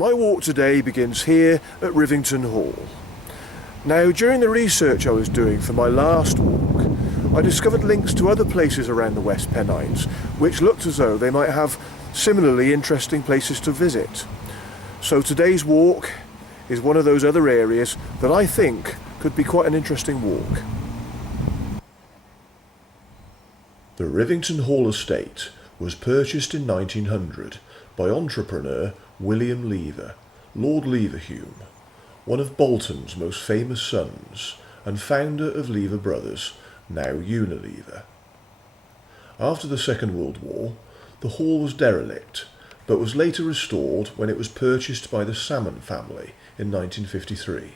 My walk today begins here at Rivington Hall. Now, during the research I was doing for my last walk, I discovered links to other places around the West Pennines, which looked as though they might have similarly interesting places to visit. So today's walk is one of those other areas that I think could be quite an interesting walk. The Rivington Hall estate was purchased in 1900 by entrepreneur William Lever, Lord Leverhulme, one of Bolton's most famous sons and founder of Lever Brothers, now Unilever. After the Second World War, the hall was derelict, but was later restored when it was purchased by the Salmon family in 1953.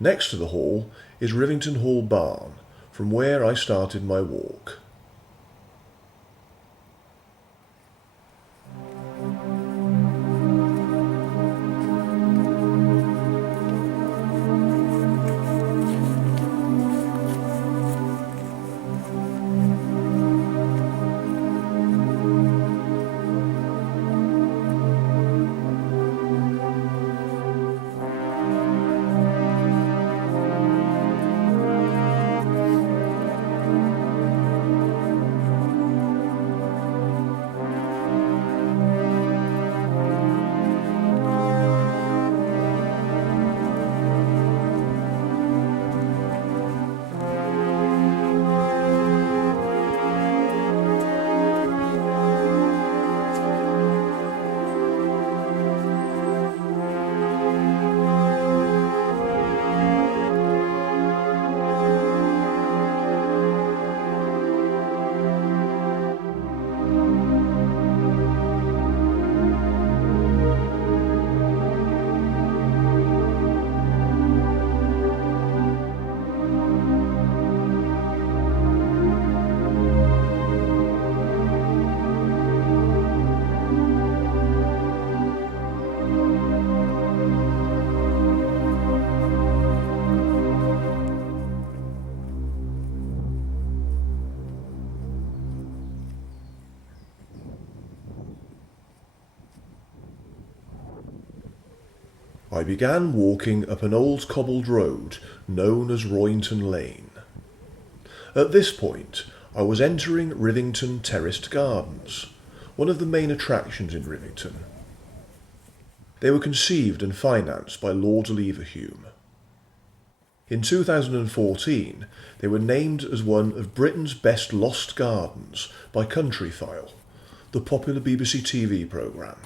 Next to the hall is Rivington Hall Barn, from where I started my walk. I began walking up an old cobbled road known as Roynton Lane. At this point, I was entering Rivington Terraced Gardens, one of the main attractions in Rivington. They were conceived and financed by Lord Leverhulme. In 2014, they were named as one of Britain's best lost gardens by Countryfile, the popular BBC TV programme.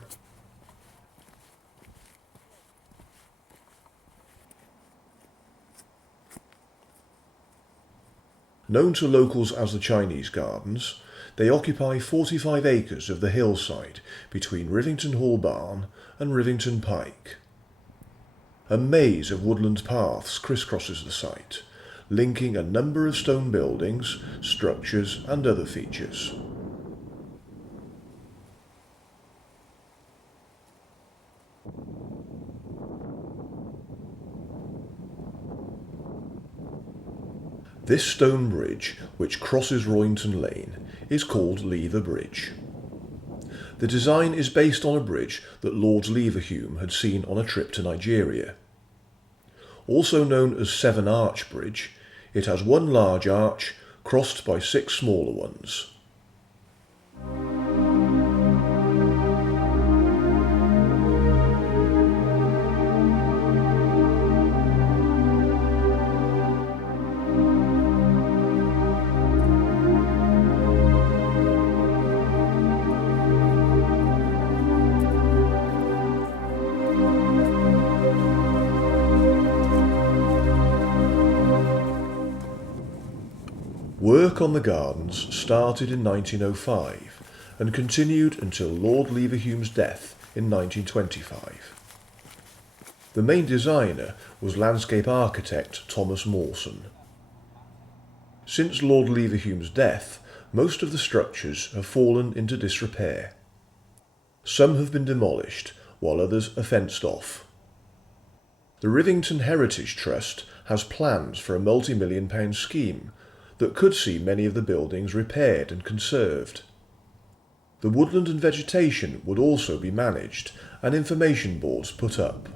Known to locals as the Chinese Gardens, they occupy 45 acres of the hillside between Rivington Hall Barn and Rivington Pike. A maze of woodland paths crisscrosses the site, linking a number of stone buildings, structures and other features. This stone bridge, which crosses Roynton Lane, is called Lever Bridge. The design is based on a bridge that Lord Leverhulme had seen on a trip to Nigeria. Also known as Seven Arch Bridge, it has one large arch crossed by 6 smaller ones. Work on the gardens started in 1905 and continued until Lord Leverhulme's death in 1925. The main designer was landscape architect Thomas Mawson. Since Lord Leverhulme's death, most of the structures have fallen into disrepair. Some have been demolished, while others are fenced off. The Rivington Heritage Trust has plans for a multi-million-pound scheme that could see many of the buildings repaired and conserved. The woodland and vegetation would also be managed and information boards put up.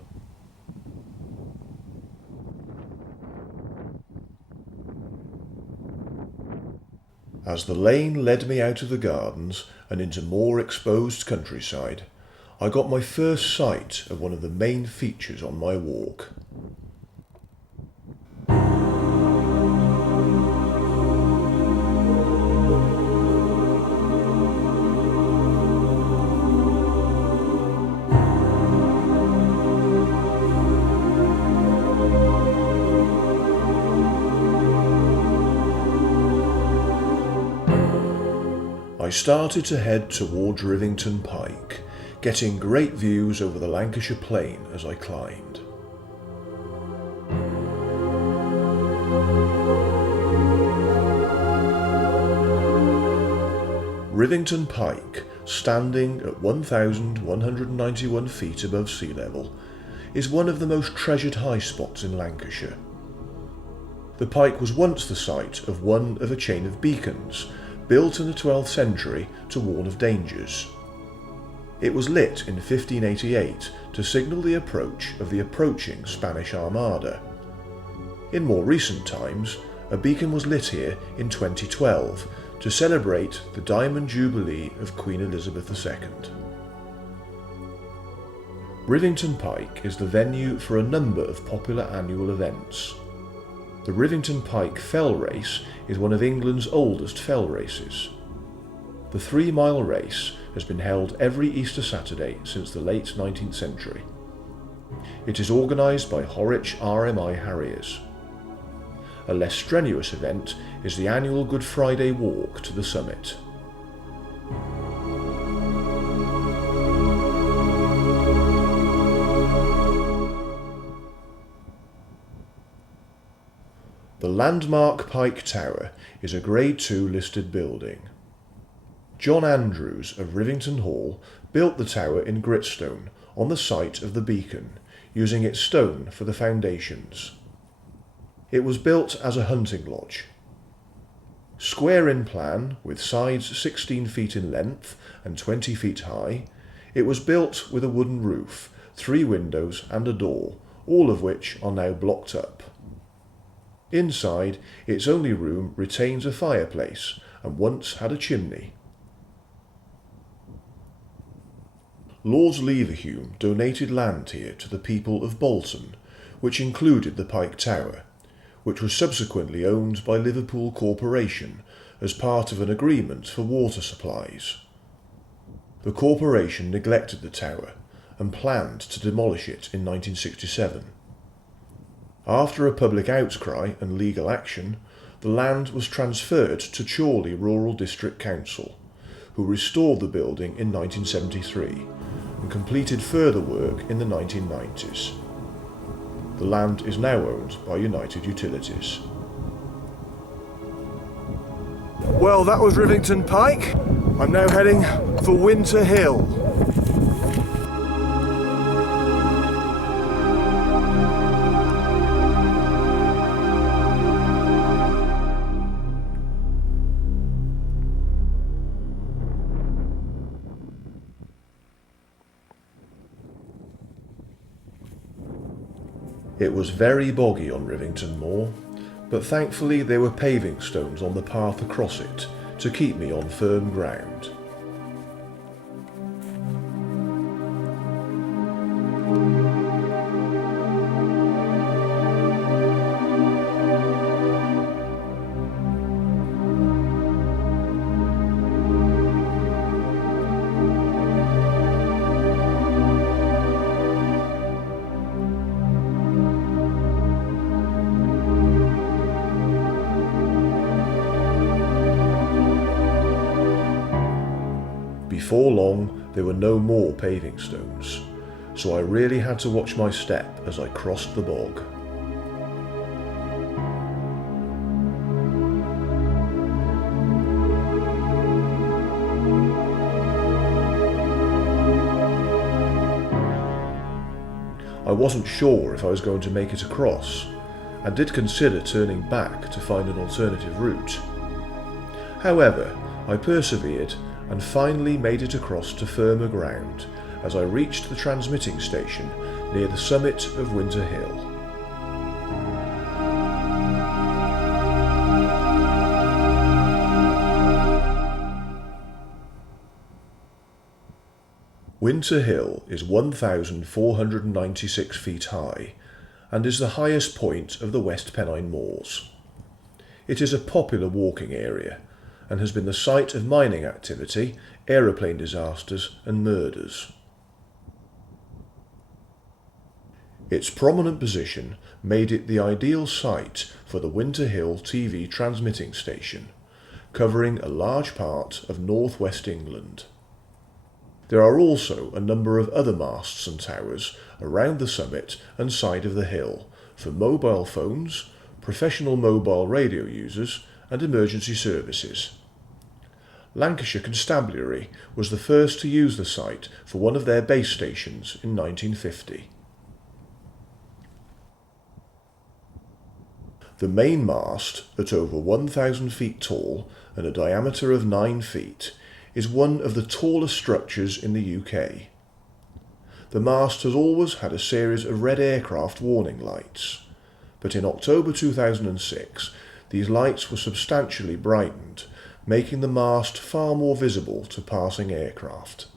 As the lane led me out of the gardens and into more exposed countryside, I got my first sight of one of the main features on my walk. I started to head towards Rivington Pike, getting great views over the Lancashire plain as I climbed. Rivington Pike, standing at 1,191 feet above sea level, is one of the most treasured high spots in Lancashire. The Pike was once the site of one of a chain of beacons built in the 12th century to warn of dangers. It was lit in 1588 to signal the approach of the approaching Spanish Armada. In more recent times, a beacon was lit here in 2012 to celebrate the Diamond Jubilee of Queen Elizabeth II. Rivington Pike is the venue for a number of popular annual events. The Rivington Pike Fell Race is one of England's oldest fell races. The 3-mile race has been held every Easter Saturday since the late 19th century. It is organised by Horwich RMI Harriers. A less strenuous event is the annual Good Friday walk to the summit. The landmark Pike Tower is a Grade II listed building. John Andrews of Rivington Hall built the tower in gritstone on the site of the beacon, using its stone for the foundations. It was built as a hunting lodge. Square in plan, with sides 16 feet in length and 20 feet high, it was built with a wooden roof, 3 windows and a door, all of which are now blocked up. Inside, its only room retains a fireplace and once had a chimney. Lord Leverhulme donated land here to the people of Bolton, which included the Pike Tower, which was subsequently owned by Liverpool Corporation as part of an agreement for water supplies. The corporation neglected the tower and planned to demolish it in 1967. After a public outcry and legal action, the land was transferred to Chorley Rural District Council, who restored the building in 1973 and completed further work in the 1990s. The land is now owned by United Utilities. Well, that was Rivington Pike. I'm now heading for Winter Hill. It was very boggy on Rivington Moor, but thankfully there were paving stones on the path across it to keep me on firm ground. Before long, there were no more paving stones, so I really had to watch my step as I crossed the bog. I wasn't sure if I was going to make it across, and did consider turning back to find an alternative route. However, I persevered and finally made it across to firmer ground as I reached the transmitting station near the summit of Winter Hill. Winter Hill is 1,496 feet high and is the highest point of the West Pennine Moors. It is a popular walking area and has been the site of mining activity, aeroplane disasters and murders. Its prominent position made it the ideal site for the Winter Hill TV transmitting station, covering a large part of northwest England. There are also a number of other masts and towers around the summit and side of the hill for mobile phones, professional mobile radio users and emergency services. Lancashire Constabulary was the first to use the site for one of their base stations in 1950. The main mast, at over 1,000 feet tall and a diameter of 9 feet, is one of the tallest structures in the UK. The mast has always had a series of red aircraft warning lights, but in October 2006 these lights were substantially brightened, making the mast far more visible to passing aircraft.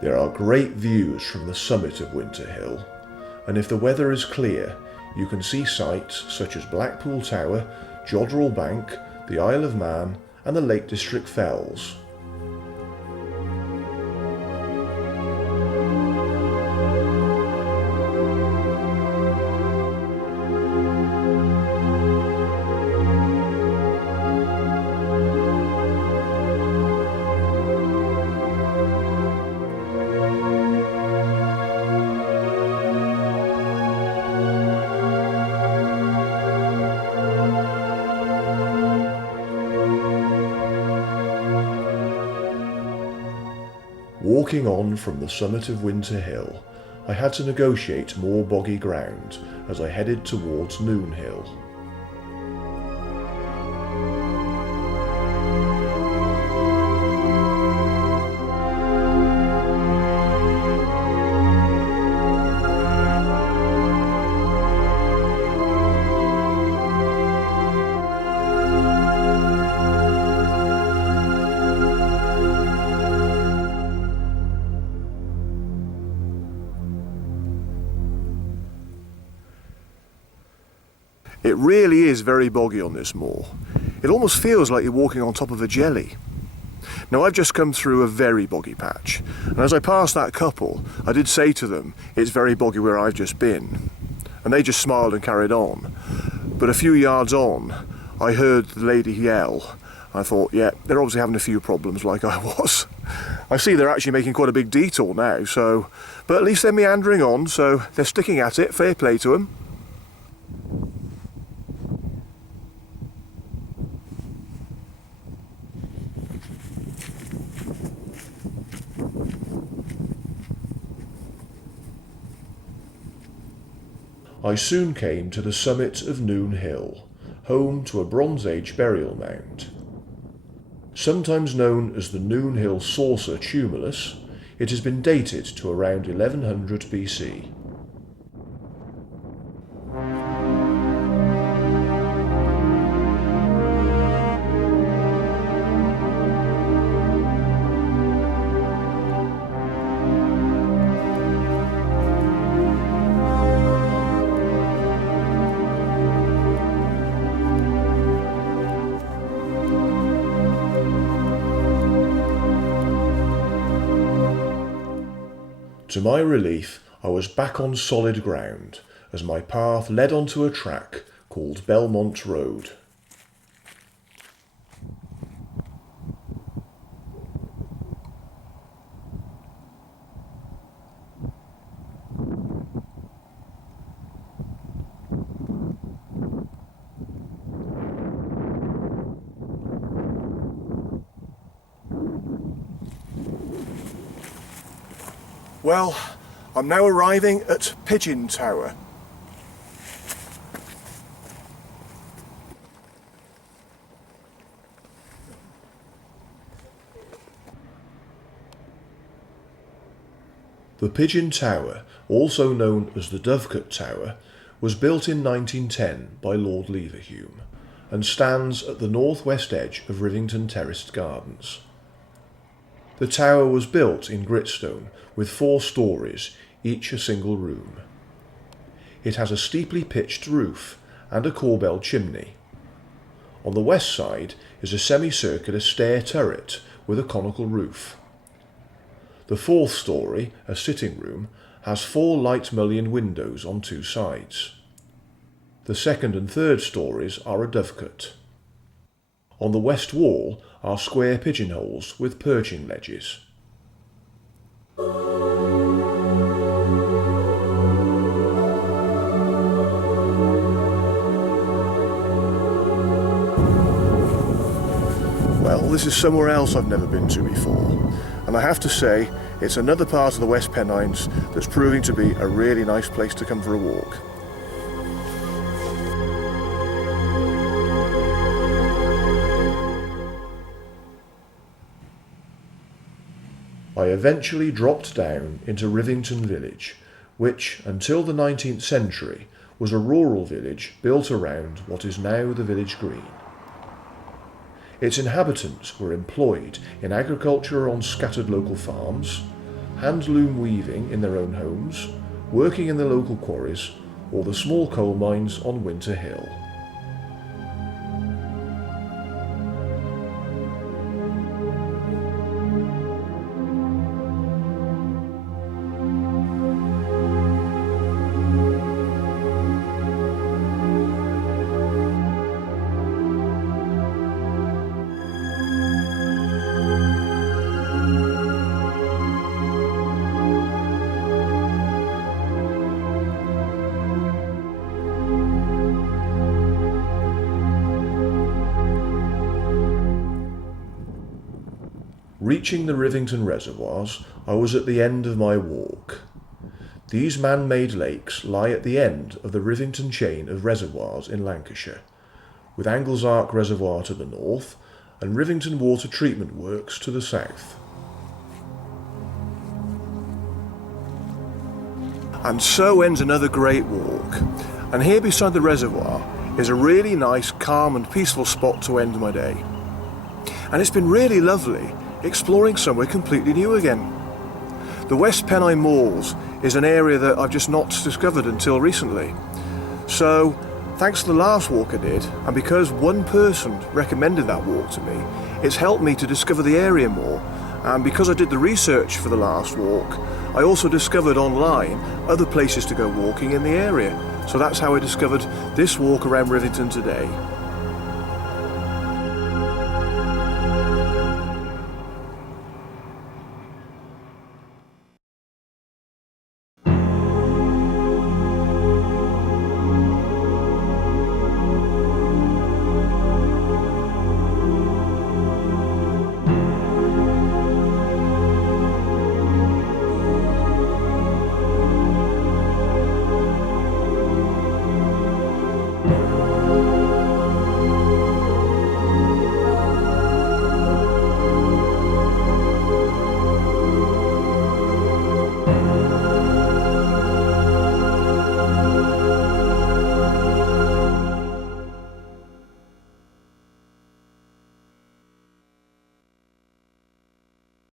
There are great views from the summit of Winter Hill, and if the weather is clear, you can see sights such as Blackpool Tower, Jodrell Bank, the Isle of Man and the Lake District Fells. Walking on from the summit of Winter Hill, I had to negotiate more boggy ground as I headed towards Noon Hill. It really is very boggy on this moor. It almost feels like you're walking on top of a jelly. Now I've just come through a very boggy patch, and as I passed that couple, I did say to them, it's very boggy where I've just been. And they just smiled and carried on. But a few yards on, I heard the lady yell. I thought, yeah, they're obviously having a few problems like I was. I see they're actually making quite a big detour now, but at least they're meandering on, so they're sticking at it, fair play to them. I soon came to the summit of Noon Hill, home to a Bronze Age burial mound. Sometimes known as the Noon Hill Saucer Tumulus, it has been dated to around 1100 BC. To my relief, I was back on solid ground as my path led onto a track called Belmont Road. Well, I'm now arriving at Pigeon Tower. The Pigeon Tower, also known as the Dovecote Tower, was built in 1910 by Lord Leverhulme and stands at the northwest edge of Rivington Terraced Gardens. The tower was built in gritstone with 4 stories, each a single room. It has a steeply pitched roof and a corbelled chimney. On the west side is a semicircular stair turret with a conical roof. The 4th story, a sitting room, has 4 light mullioned windows on 2 sides. The 2nd and 3rd stories are a dovecote. On the west wall are square pigeonholes with perching ledges. Well, this is somewhere else I've never been to before, and I have to say, it's another part of the West Pennines that's proving to be a really nice place to come for a walk. I eventually dropped down into Rivington village, which, until the 19th century, was a rural village built around what is now the village green. Its inhabitants were employed in agriculture on scattered local farms, hand-loom weaving in their own homes, working in the local quarries, or the small coal mines on Winter Hill. Reaching the Rivington reservoirs, I was at the end of my walk. These man-made lakes lie at the end of the Rivington chain of reservoirs in Lancashire, with Anglesark Reservoir to the north and Rivington Water Treatment Works to the south. And so ends another great walk, and here beside the reservoir is a really nice, calm and peaceful spot to end my day. And it's been really lovely exploring somewhere completely new again. The West Pennine Moors is an area that I've just not discovered until recently. So, thanks to the last walk I did, and because one person recommended that walk to me, it's helped me to discover the area more. And because I did the research for the last walk, I also discovered online other places to go walking in the area. So that's how I discovered this walk around Rivington today.